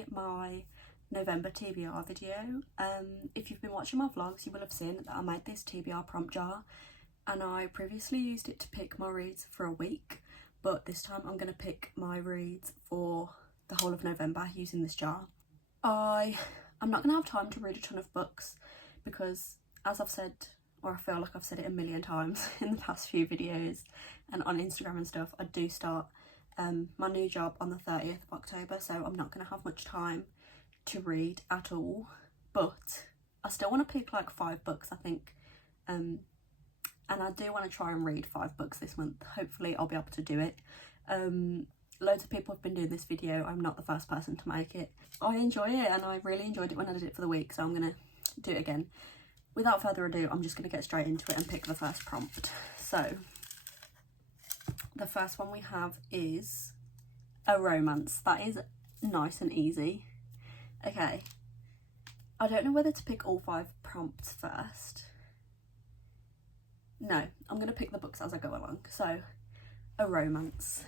be my November TBR video. If you've been watching my vlogs, you will have seen that I made this TBR prompt jar, and I previously used it to pick my reads for a week, but this time I'm going to pick my reads for the whole of November using this jar. I'm not going to have time to read a ton of books because, as I've said, or I feel like I've said it a million times in the past few videos and on Instagram and stuff, I do start my new job on the 30th of October, so I'm not going to have much time to read at all, but I still want to pick like 5 books, I think, and I do want to try and read 5 books this month. Hopefully I'll be able to do it. Loads of people have been doing this video. I'm not the first person to make it. I enjoy it, and I really enjoyed it when I did it for the week, so I'm going to do it again. Without further ado, I'm just going to get straight into it and pick the first prompt. So the first one we have is a romance. That is nice and easy. Okay, I don't know whether to pick all 5 prompts first. No, I'm going to pick the books as I go along. So, a romance.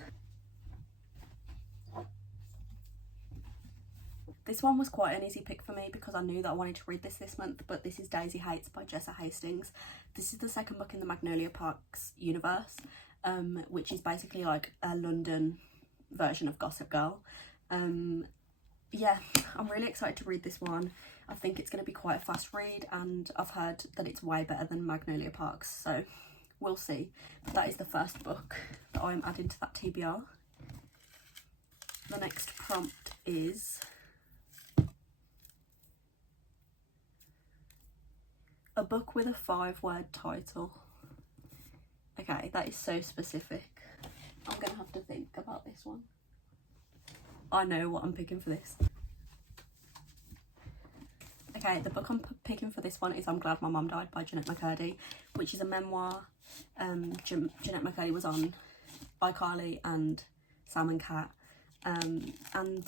This one was quite an easy pick for me because I knew that I wanted to read this month, but this is Daisy Hates by Jessa Hastings. This is the second book in the Magnolia Parks universe, which is basically like a London version of Gossip Girl. Yeah, I'm really excited to read this one. I think it's going to be quite a fast read, and I've heard that it's way better than Magnolia Parks, so we'll see. But that is the first book that I'm adding to that TBR. The next prompt is a book with a 5-word title. Okay, that is so specific. I'm going to have to think about this one. I know what I'm picking for this. Okay, the book I'm picking for this one is I'm Glad My Mum Died by Jennette McCurdy, which is a memoir. Jennette McCurdy was on iCarly and Sam and Cat, and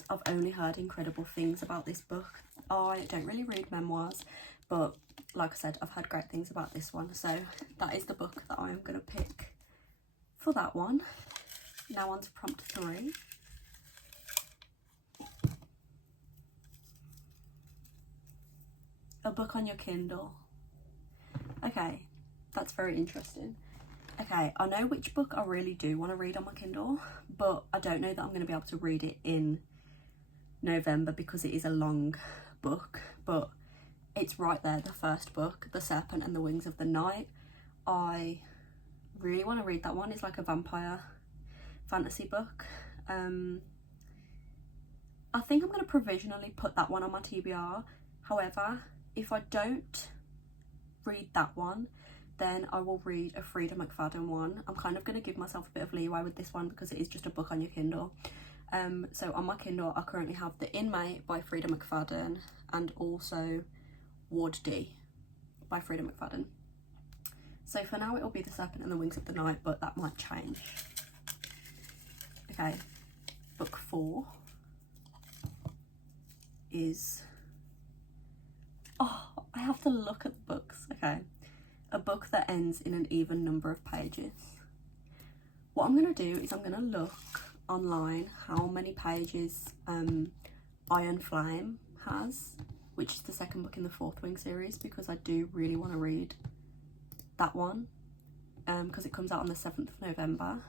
I've only heard incredible things about this book. I don't really read memoirs, but like I said, I've heard great things about this one, so that is the book that I am going to pick for that one. Now on to prompt 3. A book on your Kindle. Okay, that's very interesting. Okay, I know which book I really do want to read on my Kindle, but I don't know that I'm going to be able to read it in November because it is a long book, but it's right there, the first book, The Serpent and the Wings of the Night. I really want to read that one. It's like a vampire fantasy book. I think I'm going to provisionally put that one on my TBR. However, if I don't read that one, then I will read a Frida McFadden one. I'm kind of going to give myself a bit of leeway with this one because it is just a book on your Kindle. So on my Kindle, I currently have The Inmate by Frida McFadden and also Ward D by Frida McFadden. So for now, it will be The Serpent and the Wings of the Night, but that might change. Okay, book 4 is... Oh, I have to look at the books. Okay. A book that ends in an even number of pages. What I'm going to do is I'm going to look online how many pages Iron Flame has, which is the second book in the Fourth Wing series, because I do really want to read that one, because it comes out on the 7th of November.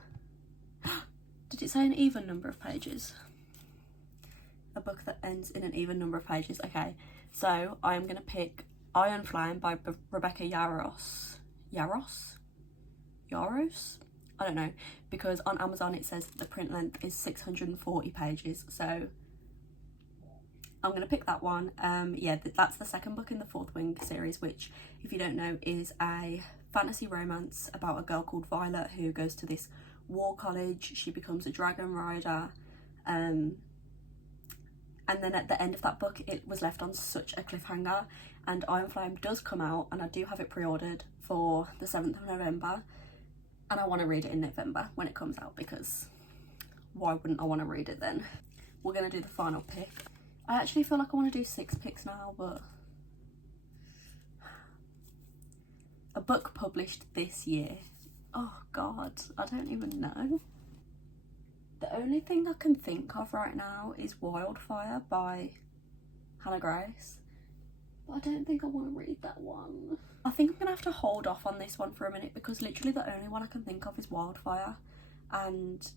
Did it say an even number of pages? A book that ends in an even number of pages. Okay, so I am going to pick Iron Flame by Rebecca Yarros? I don't know, because on Amazon it says the print length is 640 pages, so I'm going to pick that one. Yeah, that's the second book in the Fourth Wing series, which, if you don't know, is a fantasy romance about a girl called Violet who goes to this war college. She becomes a dragon rider, and then at the end of that book it was left on such a cliffhanger, and Iron Flame does come out, and I do have it pre-ordered for the 7th of November, and I want to read it in November when it comes out, because why wouldn't I want to read it then? We're going to do the final pick. I actually feel like I want to do 6 picks now, but a book published this year. Oh god, I don't even know. The only thing I can think of right now is Wildfire by Hannah Grace. But I don't think I want to read that one. I think I'm going to have to hold off on this one for a minute because literally the only one I can think of is Wildfire. And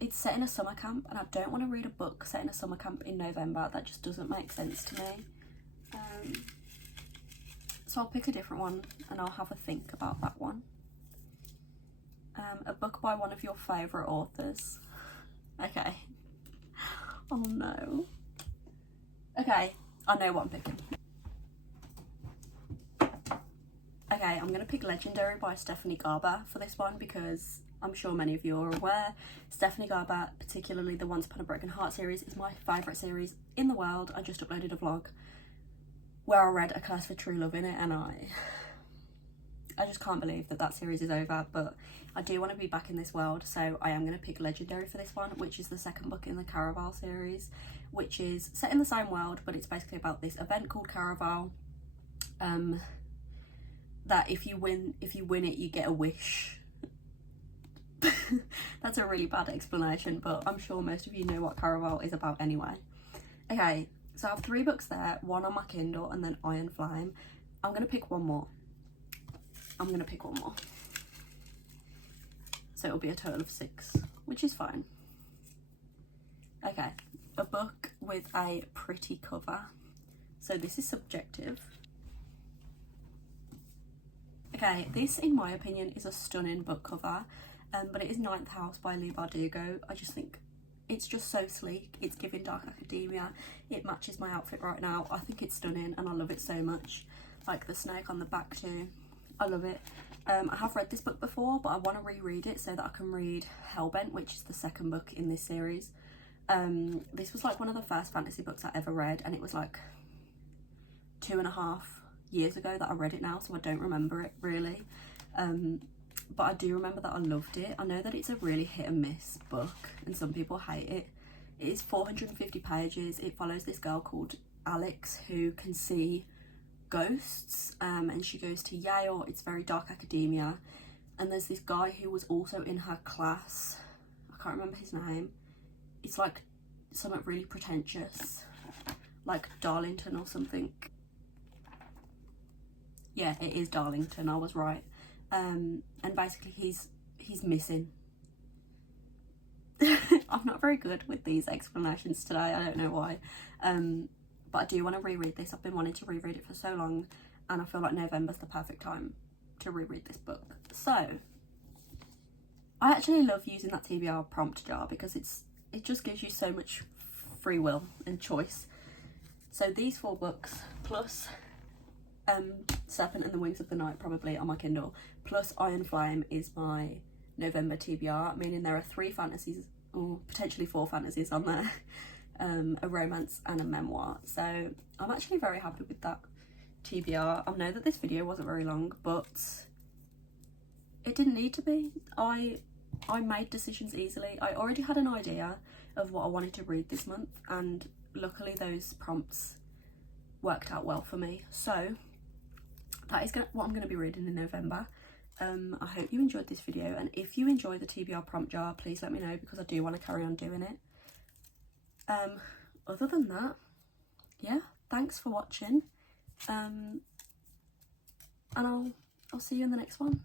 it's set in a summer camp and I don't want to read a book set in a summer camp in November. That just doesn't make sense to me. So I'll pick a different one and I'll have a think about that one. A book by one of your favourite authors. Okay. Oh no. Okay, I know what I'm picking. Okay, I'm going to pick Legendary by Stephanie Garber for this one because I'm sure many of you are aware Stephanie Garber, particularly the Once Upon a Broken Heart series, is my favourite series in the world. I just uploaded a vlog where I read A Curse for True Love in it and I just can't believe that that series is over, but I do want to be back in this world, so I am going to pick Legendary for this one, which is the second book in the Caraval series, which is set in the same world, but it's basically about this event called Caraval, that if you win it, you get a wish. That's a really bad explanation, but I'm sure most of you know what Caraval is about anyway. Okay, so I have 3 books there, one on my Kindle and then Iron Flame. I'm going to pick one more. So it'll be a total of 6, which is fine. Okay, a book with a pretty cover. So this is subjective. Okay, this in my opinion is a stunning book cover, but it is Ninth House by Leigh Bardugo. I just think it's just so sleek. It's giving dark academia. It matches my outfit right now. I think it's stunning and I love it so much. Like the snake on the back too. I love it. I have read this book before, but I want to reread it so that I can read Hellbent, which is the second book in this series. This was like one of the first fantasy books I ever read, and it was like 2.5 years ago that I read it now, so I don't remember it really. But I do remember that I loved it. I know that it's a really hit and miss book and some people hate it. It is 450 pages. It follows this girl called Alex who can see ghosts, and she goes to Yale. It's very dark academia, and there's this guy who was also in her class. I can't remember his name. It's like something really pretentious, like Darlington or something. Yeah, it is Darlington, I was right. And basically he's missing. I'm not very good with these explanations today, I don't know why. But I do want to reread this. I've been wanting to reread it for so long, and I feel like November's the perfect time to reread this book. So I actually love using that TBR prompt jar because it just gives you so much free will and choice. So these 4 books plus Serpent and the Wings of the Night probably on my Kindle, plus Iron Flame is my November TBR, meaning there are 3 fantasies or potentially 4 fantasies on there. A romance and a memoir, so I'm actually very happy with that TBR. I know that this video wasn't very long, but it didn't need to be. I made decisions easily. I already had an idea of what I wanted to read this month, and luckily those prompts worked out well for me. So that is what I'm going to be reading in November. I hope you enjoyed this video, and if you enjoy the TBR prompt jar, please let me know because I do want to carry on doing it. Other than that, yeah, thanks for watching, and I'll see you in the next one.